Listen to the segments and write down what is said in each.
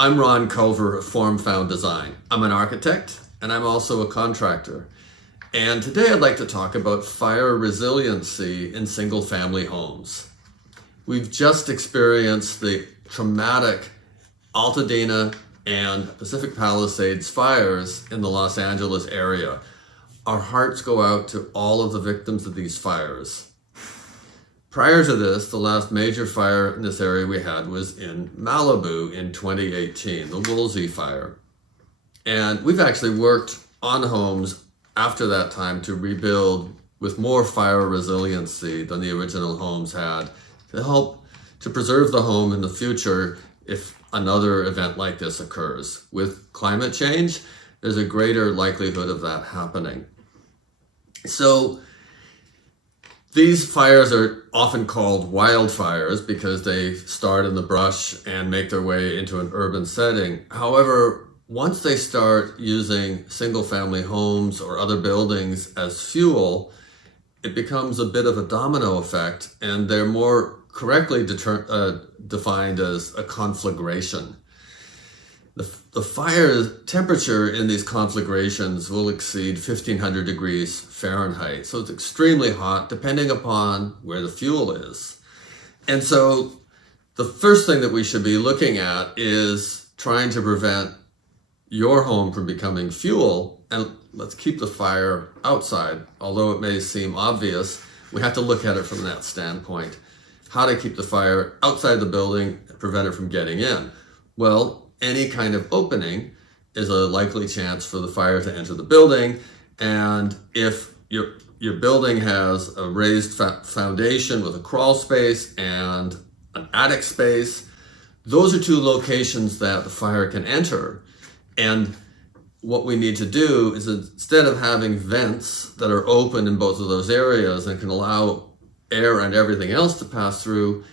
I'm Ron Culver of Form Found Design. I'm an architect and I'm also a contractor. And today I'd like to talk about fire resiliency in single-family homes. We've just experienced the traumatic Altadena and Pacific Palisades fires in the Los Angeles area. Our hearts go out to all of the victims of these fires. Prior to this, the last major fire in this area we had was in Malibu in 2018, the Woolsey fire. And we've actually worked on homes after that time to rebuild with more fire resiliency than the original homes had to help to preserve the home in the future if another event like this occurs. With climate change, there's a greater likelihood of that happening. So these fires are often called wildfires because they start in the brush and make their way into an urban setting. However, once they start using single-family homes or other buildings as fuel, it becomes a bit of a domino effect, and they're more correctly defined as a conflagration. The fire temperature in these conflagrations will exceed 1,500 degrees Fahrenheit. So it's extremely hot depending upon where the fuel is. And so the first thing that we should be looking at is trying to prevent your home from becoming fuel, and let's keep the fire outside. Although it may seem obvious, we have to look at it from that standpoint. How to keep the fire outside the building and prevent it from getting in? Well, any kind of opening is a likely chance for the fire to enter the building. And if your building has a raised foundation with a crawl space and an attic space, those are two locations that the fire can enter. And what we need to do is, instead of having vents that are open in both of those areas and can allow air and everything else to pass through,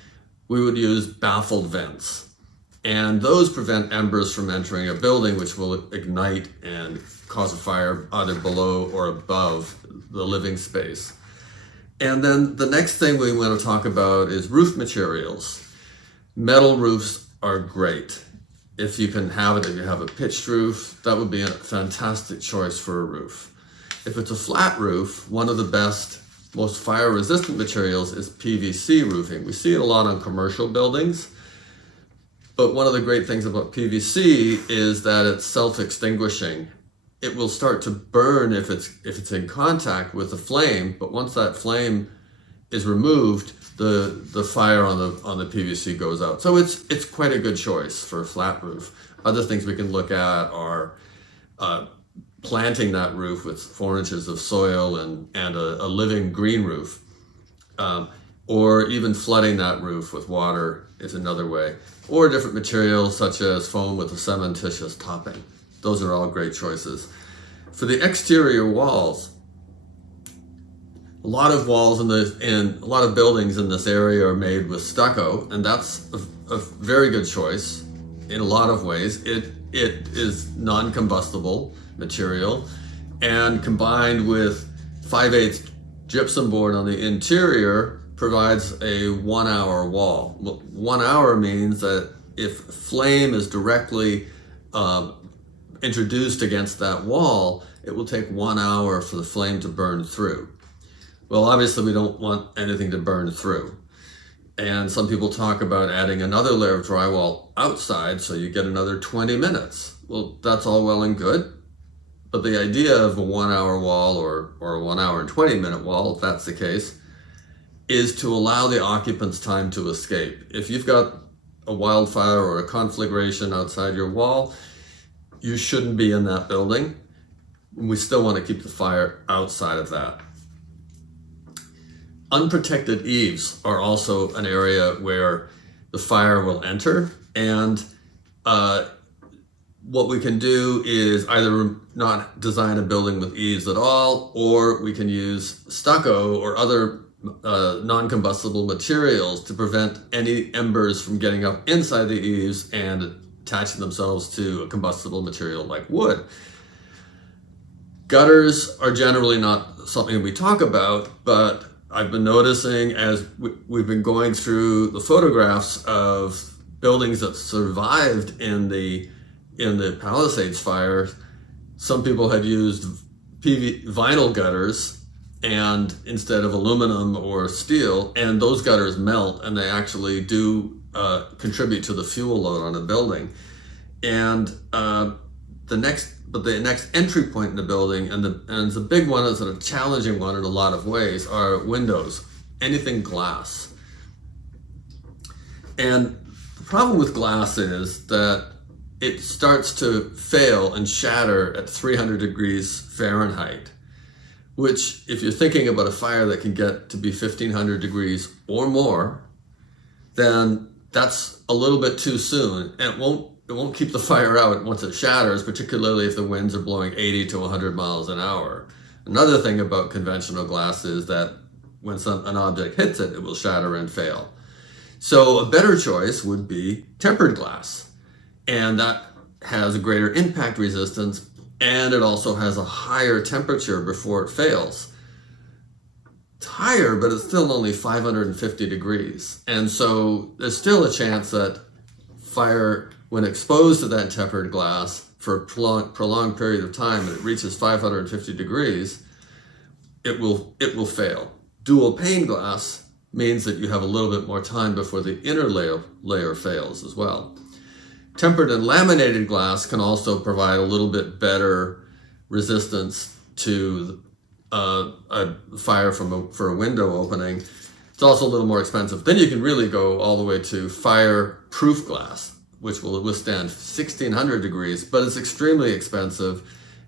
we would use baffled vents. And those prevent embers from entering a building, which will ignite and cause a fire either below or above the living space. And then the next thing we want to talk about is roof materials. Metal roofs are great. If you can have it, if you have a pitched roof, that would be a fantastic choice for a roof. If it's a flat roof, one of the best, most fire-resistant materials is PVC roofing. We see it a lot on commercial buildings. But one of the great things about PVC is that it's self-extinguishing. It will start to burn if it's in contact with the flame, but once that flame is removed, the fire on the PVC goes out. So it's quite a good choice for a flat roof. Other things we can look at are planting that roof with 4 inches of soil and a living green roof, or even flooding that roof with water is another way. Or different materials such as foam with a cementitious topping. Those are all great choices. For the exterior walls, a lot of walls in a lot of buildings in this area are made with stucco, and that's a very good choice in a lot of ways. It is non-combustible material, and combined with 5/8 gypsum board on the interior provides a 1 hour wall. 1 hour means that if flame is directly introduced against that wall, it will take 1 hour for the flame to burn through. Well, obviously we don't want anything to burn through. And some people talk about adding another layer of drywall outside so you get another 20 minutes. Well, that's all well and good. But the idea of a 1 hour wall or a 1 hour and 20 minute wall, if that's the case, is to allow the occupants time to escape. If you've got a wildfire or a conflagration outside your wall, you shouldn't be in that building. We still want to keep the fire outside of that. Unprotected eaves are also an area where the fire will enter, and what we can do is either not design a building with eaves at all, or we can use stucco or other non-combustible materials to prevent any embers from getting up inside the eaves and attaching themselves to a combustible material like wood. Gutters are generally not something we talk about, but I've been noticing as we've been going through the photographs of buildings that survived in the Palisades fire, some people had used vinyl gutters and instead of aluminum or steel, and those gutters melt and they actually do contribute to the fuel load on a building. And the next entry point in the building, and the big one is a challenging one in a lot of ways, are windows, anything glass. And the problem with glass is that it starts to fail and shatter at 300 degrees Fahrenheit, which, if you're thinking about a fire that can get to be 1500 degrees or more, then that's a little bit too soon. And it won't keep the fire out once it shatters, particularly if the winds are blowing 80 to 100 miles an hour. Another thing about conventional glass is that when an object hits it, it will shatter and fail. So a better choice would be tempered glass. And that has a greater impact resistance, and it also has a higher temperature before it fails. It's higher, but it's still only 550 degrees. And so there's still a chance that fire, when exposed to that tempered glass for a prolonged period of time and it reaches 550 degrees, it will fail. Dual pane glass means that you have a little bit more time before the inner layer fails as well. Tempered and laminated glass can also provide a little bit better resistance to a fire for a window opening. It's also a little more expensive. Then you can really go all the way to fire-proof glass, which will withstand 1600 degrees, but it's extremely expensive.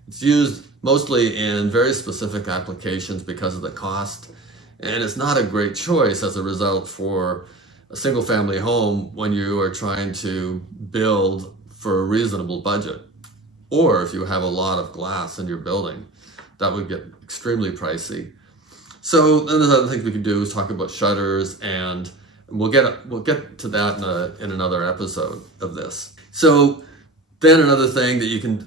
It's used mostly in very specific applications because of the cost, and it's not a great choice as a result for a single-family home when you are trying to build for a reasonable budget. Or if you have a lot of glass in your building, that would get extremely pricey. So then there's other things we can do is talk about shutters, and we'll get to that in another episode of this. So then another thing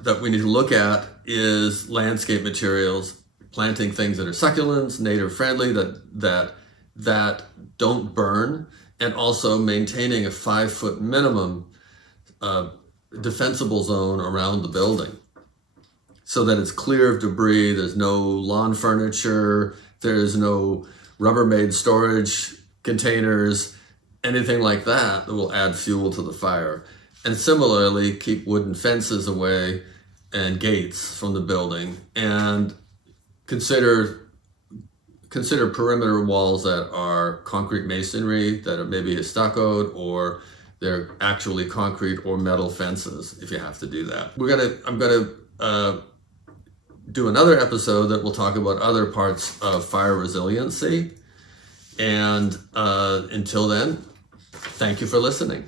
that we need to look at is landscape materials, planting things that are succulents, native friendly, that don't burn, and also maintaining a 5-foot minimum defensible zone around the building so that it's clear of debris. There's no lawn furniture, there's no Rubbermaid storage containers, anything like that will add fuel to the fire. And similarly, keep wooden fences away and gates from the building, and consider perimeter walls that are concrete masonry, that are maybe stuccoed, or they're actually concrete or metal fences if you have to do that. I'm gonna do another episode that will talk about other parts of fire resiliency. And until then, thank you for listening.